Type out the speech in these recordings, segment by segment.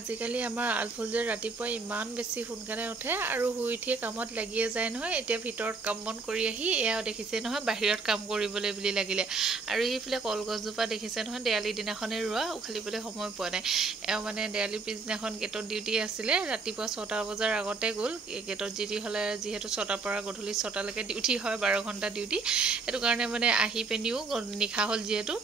আজিকালি আমাৰ আলফুল যে ৰাতিপুৱা ইমান বেছি সোনকালে উঠে আৰু শুই উঠিয়ে কামত লাগিয়ে যায় নহয়। এতিয়া ভিতৰত কাম বন কৰি আহি এয়া দেখিছে নহয় বাহিৰত কাম কৰিবলৈ বুলি লাগিলে। আৰু এইফালে কলগছজোপা দেখিছে নহয় দেৱালীৰ দিনাখনে ৰোৱা, উখালিবলৈ সময় পোৱা নাই। এওঁ মানে দেৱালীৰ পিছদিনাখন গেটত ডিউটি আছিলে, ৰাতিপুৱা 6টা বজাৰ আগতে গ'ল। গেটত ডিউটি হ'লে যিহেতু 6টাৰ পৰা গধূলি 6টালৈকে ডিউটি হয়, 12 ঘণ্টা ডিউটি। সেইটো কাৰণে মানে আহি পিনিও নিশা হ'ল যিহেতু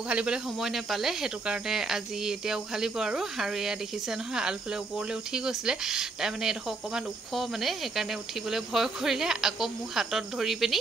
উঘালিবলৈ সময় নাপালে, সেইটো কাৰণে আজি এতিয়া উঘালিব আৰু এয়া দেখিছে নহয় আলফালে ওপৰলৈ উঠি গৈছিলে। তাই মানে এডোখৰ অকণমান ওখ মানে সেইকাৰণে উঠিবলৈ ভয় কৰিলে। আকৌ মোৰ হাতত ধৰি পিনি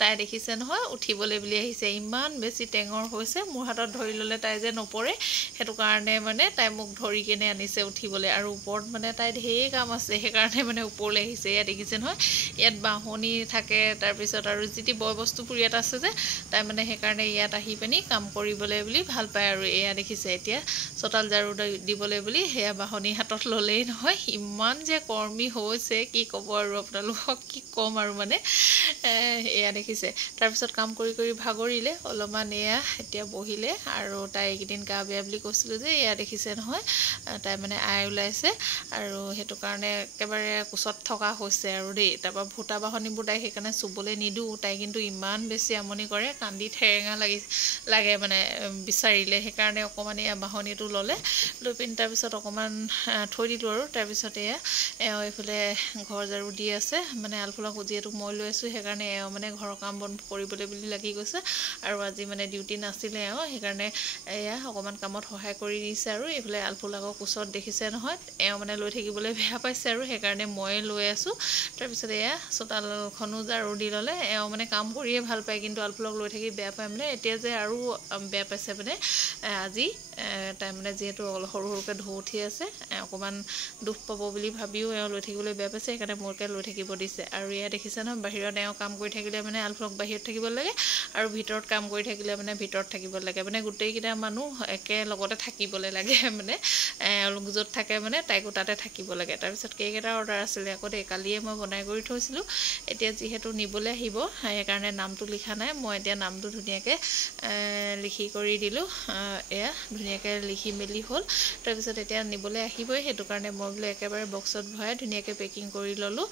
তাই দেখিছে নহয় উঠিবলৈ বুলি আহিছে। ইমান বেছি টেঙৰ হৈছে, মোৰ হাতত ধৰি ল'লে তাই যে নপৰে, সেইটো কাৰণে মানে তাই মোক ধৰি কেনে আনিছে উঠিবলৈ। আৰু ওপৰত মানে তাই ঢেৰ কাম আছে, সেইকাৰণে মানে ওপৰলৈ আহিছে। এয়া দেখিছে নহয় ইয়াত বাঁহনি থাকে, তাৰপিছত আৰু যি বয় বস্তুবোৰ ইয়াত আছে যে, তাই মানে সেইকাৰণে ইয়াত আহি পিনি কাম কৰিবলৈ বুলি ভাল পায়। আৰু এয়া দেখিছে এতিয়া চোতাল ঝাৰু দিবলৈ বুলি সেয়া বাঁহনি হাতত ল'লেই নহয়। ইমান যে কৰ্মী হৈছে কি ক'ব আৰু আপোনালোকক কি ক'ম আৰু মানে এয়া দেখিছে। তাৰপিছত কাম কৰি কৰি ভাগৰিলে অলপমান, এয়া এতিয়া বহিলে। আৰু তাই এইকেইদিন গা বেয়া বুলি কৈছিলোঁ যে, এয়া দেখিছে নহয় তাই মানে আই ওলাইছে আৰু সেইটো কাৰণে একেবাৰে কোচত থকা হৈছে আৰু দেই। তাৰপৰা ভূটা বাঁহনিবোৰ তাই সেইকাৰণে চুবলৈ নিদিওঁ, তাই কিন্তু ইমান বেছি আমনি কৰে, কান্দি ঠেৰেঙা লাগে মানে বিচাৰিলে। সেইকাৰণে অকণমান এয়া বাঁহনিটো ল'লে, লৈ পিনি তাৰপিছত অকণমান থৈ দিলোঁ। আৰু তাৰপিছত এওঁ এইফালে ঘৰ ঝাৰু দি আছে, মানে আলফুলক যিহেতু মই লৈ আছোঁ সেইকাৰণে এওঁ মানে ঘৰৰ কাম বন কৰিবলৈ বুলি লাগি গৈছে। আৰু আজি মানে ডিউটি নাছিলে এওঁ, সেইকাৰণে এয়া অকণমান কামত সহায় কৰি দিছে। আৰু এইফালে আলফুল আকৌ কোচত দেখিছে নহয়, এওঁ মানে লৈ থাকিবলৈ বেয়া পাইছে আৰু সেইকাৰণে ময়ে লৈ আছোঁ। তাৰপিছত এয়া চোতালখনো ঝাৰু দি ল'লে। এওঁ মানে কাম কৰিয়ে ভাল পায়, কিন্তু আলফুলক লৈ থাকি বেয়া পায় মানে। এতিয়া যে আৰু বেয়া পাইছে মানে আজি তাই মানে যিহেতু সৰু সৰুকৈ ঢৌ উঠি আছে, অকণমান দুখ পাব বুলি ভাবিও এওঁ লৈ থাকিবলৈ বেয়া পাইছে, সেইকাৰণে মোৰকে লৈ থাকিব দিছে। আৰু এয়া দেখিছে নহয় বাহিৰত এওঁ কাম কৰি থাকিলে মানে আলফুলক বাহিৰত থাকিব লাগে, আৰু ভিতৰত কাম কৰি থাকিলে মানে ভিতৰত থাকিব লাগে। মানে গোটেইকেইটা মানুহ একেলগতে থাকিবলৈ লাগে মানে, এওঁলোক য'ত থাকে মানে তাইকো তাতে থাকিব লাগে। তাৰপিছত কেক এটা অৰ্ডাৰ আছিলে আকৌ দেই, কালিয়ে মই বনাই কৰি থৈছিলোঁ। এতিয়া যিহেতু নিবলৈ আহিব সেইকাৰণে নামটো লিখা নাই, মই এতিয়া নামটো ধুনীয়াকৈ লিখি কৰি দিলোঁ। এয়া ধুনীয়াকৈ লিখি মেলি হ'ল। তাৰপিছত এতিয়া নিবলৈ আহিবই, সেইটো কাৰণে মই বোলে একেবাৰে বক্সত ভৰাই ধুনীয়াকৈ পেকিং কৰি ল'লোঁ।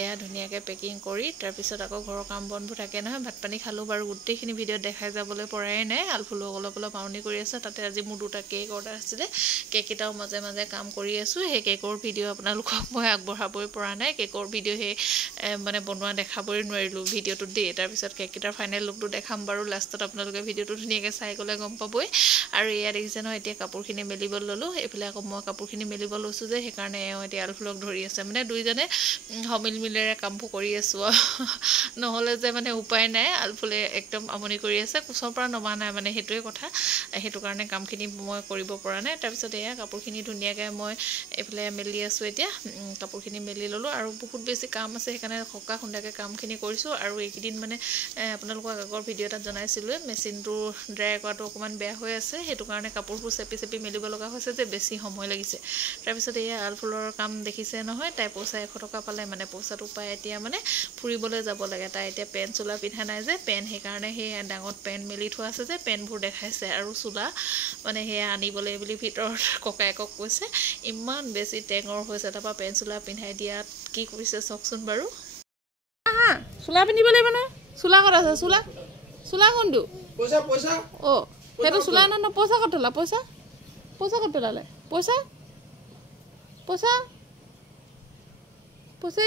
এয়া ধুনীয়াকৈ পেকিং কৰি তাৰপিছত আকৌ ঘৰৰ কাম বনবোৰ থাকে নহয়। ভাত পানী খালোঁ বাৰু, গোটেইখিনি ভিডিঅ'ত দেখাই যাবলৈ পৰাই নাই। আলফুলো অলপ অলপ আমনি কৰি আছে। তাতে আজি মোৰ 2টা কেক অৰ্ডাৰ আছিলে, কেককেইটাও মাজে মাজে কাম কৰি আছোঁ। সেই কেকৰ ভিডিঅ' আপোনালোকক মই আগবঢ়াবই পৰা নাই, কেকৰ ভিডিঅ' সেই মানে বনোৱা দেখাবই নোৱাৰিলোঁ ভিডিঅ'টোত দেই। তাৰপিছত কেককেইটাৰ ফাইনেল লুকটো দেখাম বাৰু লাষ্টত, আপোনালোকে ভিডিঅ'টো ধুনীয়াকৈ চাই গ'লে গম পাবই। আৰু এয়া দেখিছে নহয় এতিয়া কাপোৰখিনি মেলিব ল'লোঁ। এইফালে আকৌ মই কাপোৰখিনি মেলিব লৈছোঁ যে, সেইকাৰণে এওঁ এতিয়া আলফুলক ধৰি আছে। মানে দুইজনে সমিল মিলেৰে কামবোৰ কৰি আছোঁ নহ'লে যে মানে উপায় নাই। আলফুলে একদম আমনি কৰি আছে, কোচৰ পৰা নমা নাই মানে, সেইটোৱে কথা। সেইটো কাৰণে কামখিনি মই কৰিব পৰা নাই। তাৰপিছত এয়া কাপোৰখিনি ধুনীয়াকৈ মই এইফালে মেলি আছোঁ। এতিয়া কাপোৰখিনি মেলি ল'লোঁ আৰু বহুত বেছি কাম আছে, সেইকাৰণে সকা খুন্দাকৈ কামখিনি কৰিছোঁ। আৰু এইকেইদিন মানে আপোনালোকক আগৰ ভিডিঅ' এটাত জনাইছিলোঁ মেচিনটো ড্ৰাই কৰাটো অকণমান বেয়া হৈ আছে, সেইটো কাৰণে কাপোৰবোৰ চেপি চেপি মেলিব লগা হৈছে যে বেছি সময় লাগিছে। তাৰপিছত এয়া আলফুলৰ কাম দেখিছে নহয়, তাই পইচা 100 টকা পালে, মানে পইচাটো পাই এতিয়া মানে ফুৰিবলৈ যাব লাগে। তাই এতিয়া পেণ্ট চোলা পিন্ধা নাই যে, পেণ্ট সেইকাৰণে সেই ডাঙৰ পেণ্ট মেলি থোৱা আছে যে, পেণ্টবোৰ দেখাইছে। আৰু চোলা মানে সেয়া আনিবলৈ বুলি ভিতৰত ককায়েকক কৈছে। ইমান বেছি টেঙৰ হৈছে, তাৰপৰা পেণ্ট চোলা পিন্ধাই দিয়াত কি কৰিছে চাওকচোন বাৰু। চোলা পিন্ধিব লাগিব নহয়, চোলা ক'ত আছে? চোলা কোনটো? অঁ সেইটো চোলা নহয়, পইচা ক'ত থলা? পইচা ক'ত পেলালে? পইচা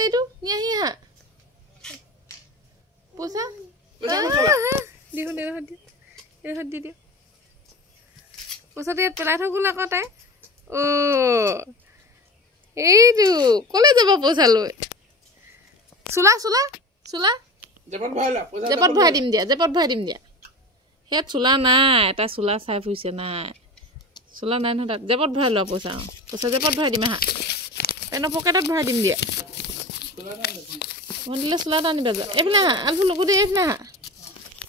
এইটো নি আহি আহা। পইচা দি দিওঁ। পইচাটো ইয়াত পেলাই থৈ গ'ল আকৌ তাই। এইটো ক'লৈ যাব পইচা লৈ? চোলা জেপত ভৰাই দিম দিয়া। সেয়াত চোলা নাই, এটা চোলা চাই ফুৰিছে, নাই চোলা নাই নহয় তাত। জেপত ভৰাই লোৱা পইচা জেপত ভৰাই দিম। আহা পেনৰ পকেটত ভৰাই দিম দিয়া। মই দিলে চোলা এটা আনিবা যা। এইফালে আহা আলফুল লগো দেই, এইফালে আহা,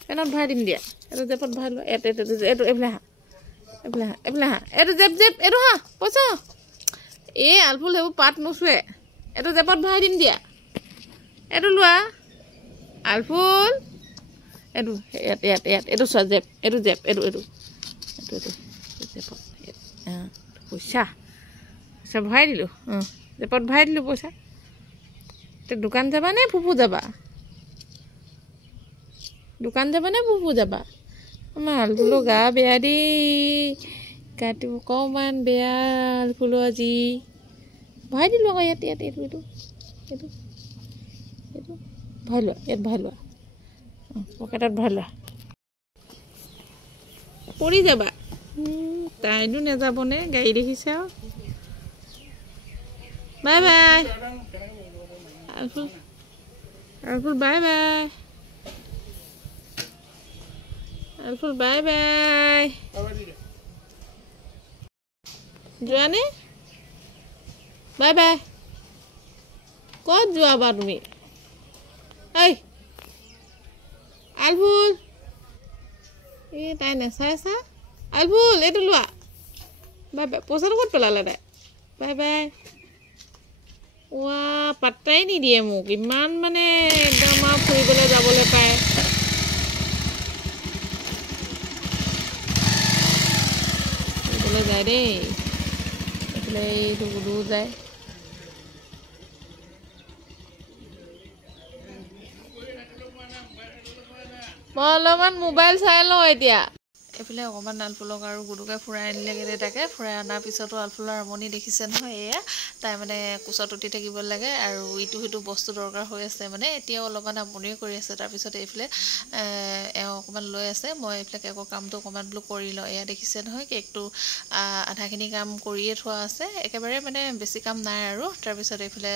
পেনত ভৰাই দিম দিয়া। এইটো জেপত ভৰাই লোৱা। এইটো এইফালে আহা। এইটো জেপ এইটো হা পইচা। এই আলফুল সেইবোৰ পাত নোচোৱে, এইটো জেপত ভৰাই দিম দিয়া। এইটো লোৱা আলফুল, এইটো ইয়াত এইটো চোৱা জেপ, এইটো জেপত জেপত পইচা পইচা ভৰাই দিলোঁ জেপত ভৰাই দিলোঁ পইচা এতিয়া দোকান যাবা নে ফুফু যাবা দোকান যাবা নে ফুফু যাবা আমাৰ আলফুলৰ গা বেয়া দেই গাটো অকণমান বেয়া আলফুলৰ আজি ভৰাই দিলোঁ আকৌ ইয়াত এইটো ভৰাই লোৱা ইয়াত ভৰাই লোৱা পকেটত ভৰাই লোৱা পৰি যাবা তাইনো নাযাবনে গাড়ী দেখিছে আৰু bye bye আলফুল bye bye আলফুল bye bye যোৱা নে বাই বাই ক'ত যোৱা বা তুমি এই আলফুল এই তাই নেচাই চা আলফুল এইটো লোৱা বাই বাই পইচাটো ক'ত পেলালে তাই বাই বাই ৱা পাত্তাই নিদিয়ে মোক ইমান মানে একদম আৰু ফুৰিবলৈ যাবলৈ পায় ফুৰিবলৈ যায় দেই এইফালে এইটো গুডু যায় মই অলপমান মোবাইল চাই লওঁ এতিয়া এইফালে অকণমান আলফুলক আৰু গুডুকে ফুৰাই আনিলেগৈ দেউতাকে ফুৰাই অনাৰ পিছতো আলফুলৰ আমনি দেখিছে নহয় এয়া তাই মানে কোচত উঠি থাকিব লাগে আৰু ইটো সিটো বস্তু দৰকাৰ হৈ আছে মানে এতিয়াও অলপমান আমনিও কৰি আছে তাৰপিছত এইফালে এওঁ অকণমান লৈ আছে মই এইফালে কেকৰ কামটো অকণমান বোলো কৰি লওঁ এয়া দেখিছে নহয় কেকটো আধাখিনি কাম কৰিয়ে থোৱা আছে একেবাৰে মানে বেছি কাম নাই আৰু তাৰপিছত এইফালে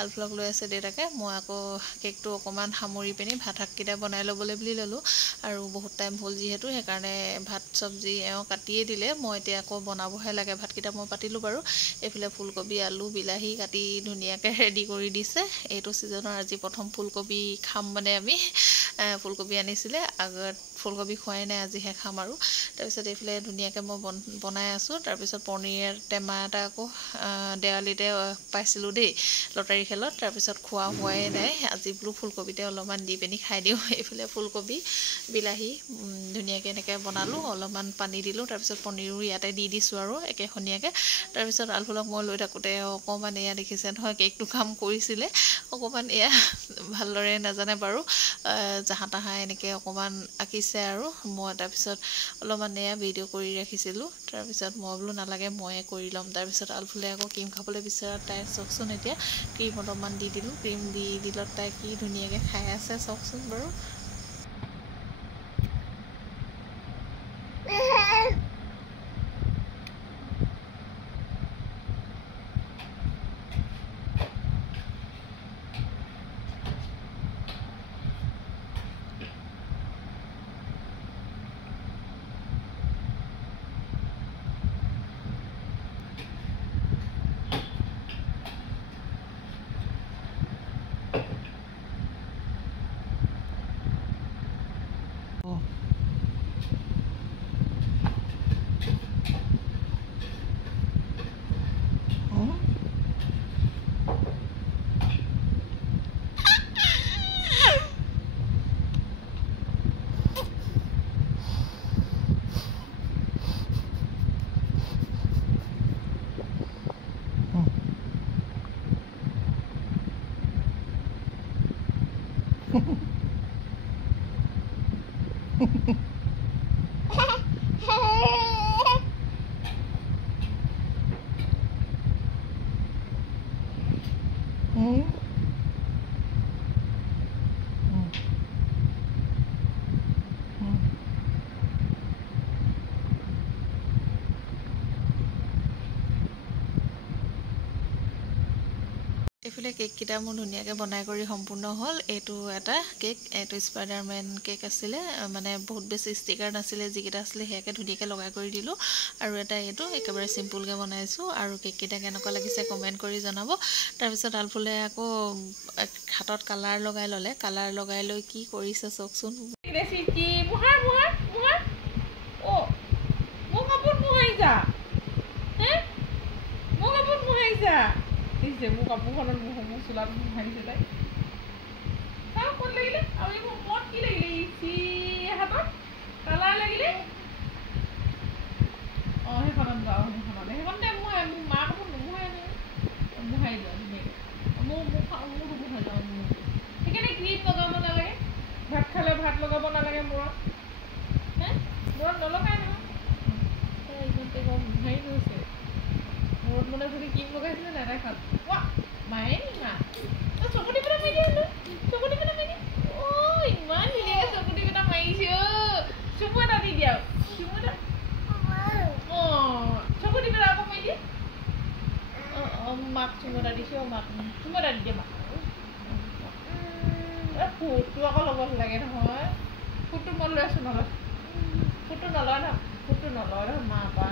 আলফুলক লৈ আছে দেউতাকে মই আকৌ কেকটো অকণমান সামৰি পিনি ভাত শাককেইটা বনাই ল'বলৈ বুলি ল'লোঁ আৰু বহুত টাইম হ'ল যিহেতু সেইকাৰণে ভাত চব্জি এওঁ কাটিয়ে দিলে মই এতিয়া আকৌ বনাবহে লাগে ভাতকেইটা মই পাতিলোঁ বাৰু এইফালে ফুলকবি আলু বিলাহী কাটি ধুনীয়াকৈ ৰেডি কৰি দিছে এইটো ছিজনৰ আজি প্ৰথম ফুলকবি খাম মানে আমি ফুলকবি আনিছিলে আগত ফুলকবি খোৱাই নাই আজিহে খাম আৰু তাৰপিছত এইফালে ধুনীয়াকৈ মই বনাই আছোঁ তাৰপিছত পনীৰ টেমা এটা আকৌ দেৱালীতে পাইছিলোঁ দেই লটাৰী খেলত তাৰপিছত খোৱা হোৱাই নাই আজি বোলো ফুলকবিতে অলপমান দি পিনি খাই দিওঁ এইফালে ফুলকবি বিলাহী ধুনীয়াকৈ এনেকৈ বনালোঁ অলপমান পানী দিলোঁ তাৰপিছত পনীৰো ইয়াতে দি দিছোঁ আৰু একেখনীয়াকৈ তাৰপিছত আলফুলক মই লৈ থাকোঁতে অকণমান এয়া দেখিছে নহয় কেকটো কাম কৰিছিলে অকণমান এয়া ভালদৰে নাজানে বাৰু জাহা তাহা এনেকৈ অকণমান আঁকিছে আৰু মই তাৰপিছত অলপমান এয়া ভিডিঅ' কৰি ৰাখিছিলোঁ তাৰপিছত মই বোলো নালাগে ময়ে কৰি ল'ম তাৰপিছত আলফুলে আকৌ ক্ৰীম খাবলৈ বিচাৰা তাই চাওকচোন এতিয়া ক্ৰীম অলপমান দি দিলোঁ ক্ৰীম দি দিলত তাই কি ধুনীয়াকৈ খাই আছে চাওকচোন বাৰু এইফালে কেককেইটা মোৰ ধুনীয়াকৈ বনাই কৰি সম্পূৰ্ণ হ'ল এইটো এটা কেক এইটো স্পাইডাৰমেন কেক আছিলে মানে বহুত বেছি ষ্টিকাৰ নাছিলে যিকেইটা আছিলে সেয়াকে ধুনীয়াকৈ লগাই কৰি দিলোঁ আৰু এটা এইটো একেবাৰে চিম্পুলকৈ বনাইছোঁ আৰু কেককেইটা কেনেকুৱা লাগিছে কমেণ্ট কৰি জনাব তাৰপিছত আলফুলে আকৌ হাতত কালাৰ লগাই ল'লে কালাৰ লগাই লৈ কি কৰিছে চাওকচোন মোৰ কাপোৰখনত মোৰ চোলাত ভাঙিছে তাই চাওঁ ক'ত লাগিলে আৰু এই মত কি লাগিলে ইচি হাতত কালাৰ লাগিলে অঁ সেইখনত যাওঁ সেইখনতে লাগিছে অ' মাক চুমা এটা দি দিয়ে মাক ফুটটো আকৌ ল'ব লাগে নহয় ফুটটো মই লৈ আছোঁ নলয় ফুটটো নলয় নহয় মা পা